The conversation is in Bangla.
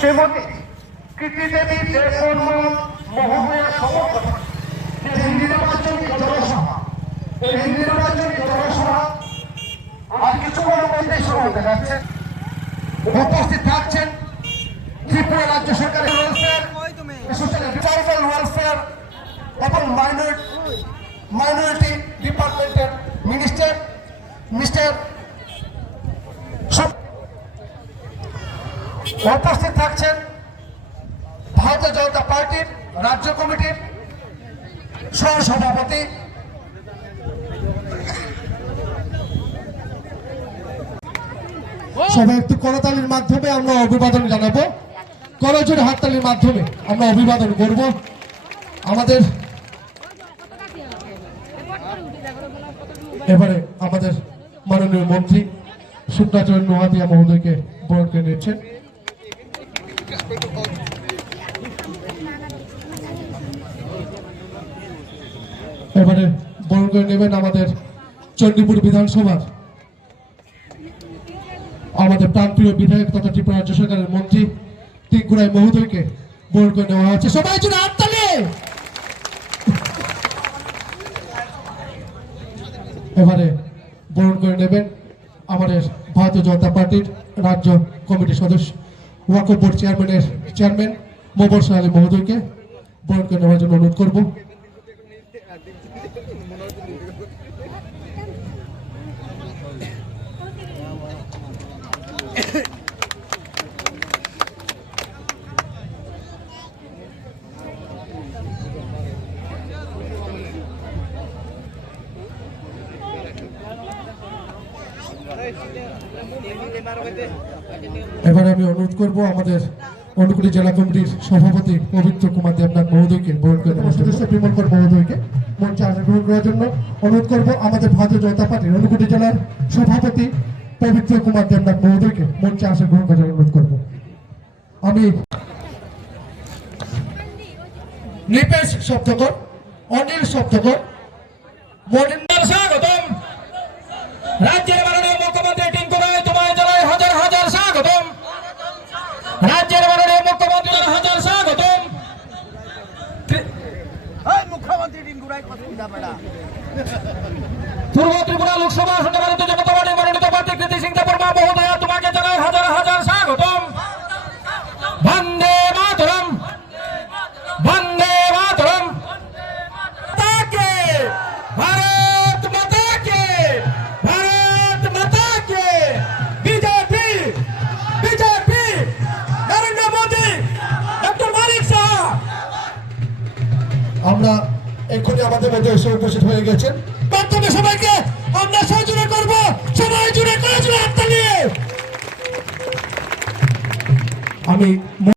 শ্রীমতী কৃতিদেবী দেববর্মন মহোদয়ের সমর্থনে যে নির্বাচনী জনসভা, এই নির্বাচনী জনসভা আর কিছুক্ষণের মধ্যে শুরু হতে যাচ্ছে। উপস্থিত থাকছেন ত্রিপুরা রাজ্য সরকারের ট্রাইবাল ওয়েলফেয়ার এবং মাইনরিটি ডিপার্টমেন্টের মিনিস্টার উপস্থিত থাকছেন ভারতীয় জনতা পার্টির রাজ্য কমিটির সহসভাপতি সবাই একটু করতালির মাধ্যমে আমরা অভিবাদন জানাবো। করজোড়ে হাততালির মাধ্যমে আমরা অভিবাদন করব আমাদের এবারে আমাদের মাননীয় মন্ত্রী শুক্রাচার্য নোয়াদিয়া মহোদয়কে বরণ করে নিচ্ছেন। এবারে বরণ করে নেবেন আমাদের চণ্ডীপুর বিধানসভার আমাদের প্রাণপ্রিয় বিধায়ক তথা ত্রিপুরা রাজ্য সরকারের মন্ত্রী টিঙ্কু রায় মহোদয়কে বরণ করে নেওয়া হচ্ছে। সবাই জন্য হাততালি। এবারে বরণ করে নেবেন আমাদের ভারতীয় জনতা পার্টির রাজ্য কমিটির সদস্য ওয়াকফ বোর্ড চেয়ারম্যান মোবারক আলী মহোদয়কে বরণ করে নেওয়ার জন্য অনুরোধ করব। এবারে আমি অনুরোধ করব আমাদের অনুকূলী জেলা কমিটির সভাপতি পবিত্র কুমার দেবনাথ মহোদয়কে বরণ করে নেওয়ার সদস্য বিমল কর মহোদয়কে মঞ্চে আসন গ্রহণ করার জন্য অনুরোধ করব। আমাদের ভারতীয় জনতা পার্টির অনুকূলী জেলার সভাপতি পবিত্র কুমার দেবনাথ মহোদয়কে মঞ্চে আসন গ্রহণ করার জন্য অনুরোধ করব। আমি নিপেশ শব্দকর, অনিল শব্দকর, মনিন্দর স্বাগতম। রাজ্যের মাননীয় মুখ্যমন্ত্রী টিঙ্কু রায় তোমায় জানাই হাজার হাজার স্বাগতম। রাজ্যের মাননীয় মুখ্যমন্ত্রী হাজার স্বাগতম। মুখ্যমন্ত্রী টিঙ্কু রায় পূর্ব ত্রিপুরা লোকসভা আসনে ভারতীয় জনতা পার্টির মনোনীত প্রার্থী কৃতি সিং দেববর্মা মহোদয়া তোমাকে জানাই হাজার হাজার স্বাগতম। বন্দে মাতরম, বন্দে মাতরম। তাকে ভারত মাতা কে, ভারত মাতা কে। বিজেপি, বিজেপি, নরেন্দ্র মোদী, ডক্টর মানিক শাহ। আমরা এক্ষুনি আমাদের মধ্যে এসে উপস্থিত হয়ে গেছেন। প্রথমে সবাইকে আমরা সহযোগিতা করব। সবাই জুড়ে করে হাততালি। আমি